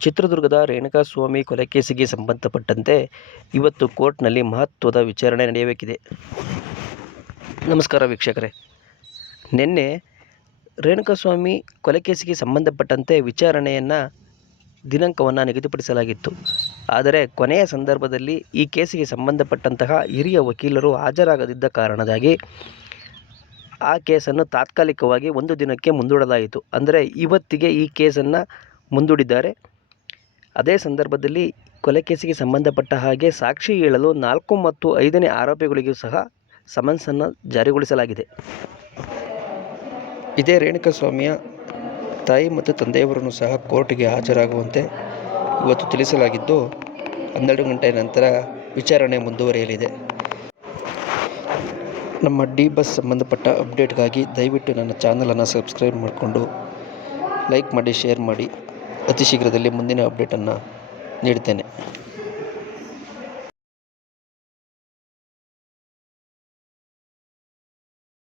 ಚಿತ್ರದುರ್ಗದ ರೇಣುಕಾಸ್ವಾಮಿ ಕೊಲೆ ಕೇಸಿಗೆ ಸಂಬಂಧಪಟ್ಟಂತೆ ಇವತ್ತು ಕೋರ್ಟ್ನಲ್ಲಿ ಮಹತ್ವದ ವಿಚಾರಣೆ ನಡೆಯಬೇಕಿದೆ. ನಮಸ್ಕಾರ ವೀಕ್ಷಕರೇ. ನಿನ್ನೆ ರೇಣುಕಾಸ್ವಾಮಿ ಕೊಲೆ ಕೇಸಿಗೆ ಸಂಬಂಧಪಟ್ಟಂತೆ ವಿಚಾರಣೆಯನ್ನು ದಿನಾಂಕವನ್ನು ನಿಗದಿಪಡಿಸಲಾಗಿತ್ತು. ಆದರೆ ಕೊನೆಯ ಸಂದರ್ಭದಲ್ಲಿ ಈ ಕೇಸಿಗೆ ಸಂಬಂಧಪಟ್ಟಂತಹ ಹಿರಿಯ ವಕೀಲರು ಹಾಜರಾಗದಿದ್ದ ಕಾರಣದಾಗಿ ಆ ಕೇಸನ್ನು ತಾತ್ಕಾಲಿಕವಾಗಿ ಒಂದು ದಿನಕ್ಕೆ ಮುಂದೂಡಲಾಯಿತು. ಅಂದರೆ ಇವತ್ತಿಗೆ ಈ ಕೇಸನ್ನು ಮುಂದೂಡಿದ್ದಾರೆ. ಅದೇ ಸಂದರ್ಭದಲ್ಲಿ ಕೊಲೆ ಕೇಸಿಗೆ ಸಂಬಂಧಪಟ್ಟ ಹಾಗೆ ಸಾಕ್ಷಿ ಹೇಳಲು ನಾಲ್ಕು ಮತ್ತು ಐದನೇ ಆರೋಪಿಗಳಿಗೂ ಸಹ ಸಮನ್ಸನ್ನು ಜಾರಿಗೊಳಿಸಲಾಗಿದೆ. ಇದೇ ರೇಣುಕಾಸ್ವಾಮಿಯ ತಾಯಿ ಮತ್ತು ತಂದೆಯವರನ್ನು ಸಹ ಕೋರ್ಟ್ಗೆ ಹಾಜರಾಗುವಂತೆ ಇವತ್ತು ತಿಳಿಸಲಾಗಿದ್ದು, ಹನ್ನೆರಡು ಗಂಟೆಯ ನಂತರ ವಿಚಾರಣೆ ಮುಂದುವರಿಯಲಿದೆ. ನಮ್ಮ ಡಿ ಬಸ್ ಸಂಬಂಧಪಟ್ಟ ಅಪ್ಡೇಟ್ಗಾಗಿ ದಯವಿಟ್ಟು ನನ್ನ ಚಾನಲನ್ನು ಸಬ್ಸ್ಕ್ರೈಬ್ ಮಾಡಿಕೊಂಡು ಲೈಕ್ ಮಾಡಿ, ಶೇರ್ ಮಾಡಿ. ಅತಿ ಶೀಘ್ರದಲ್ಲಿ ಮುಂದಿನ ಅಪ್ಡೇಟನ್ನು ನೀಡ್ತೇನೆ.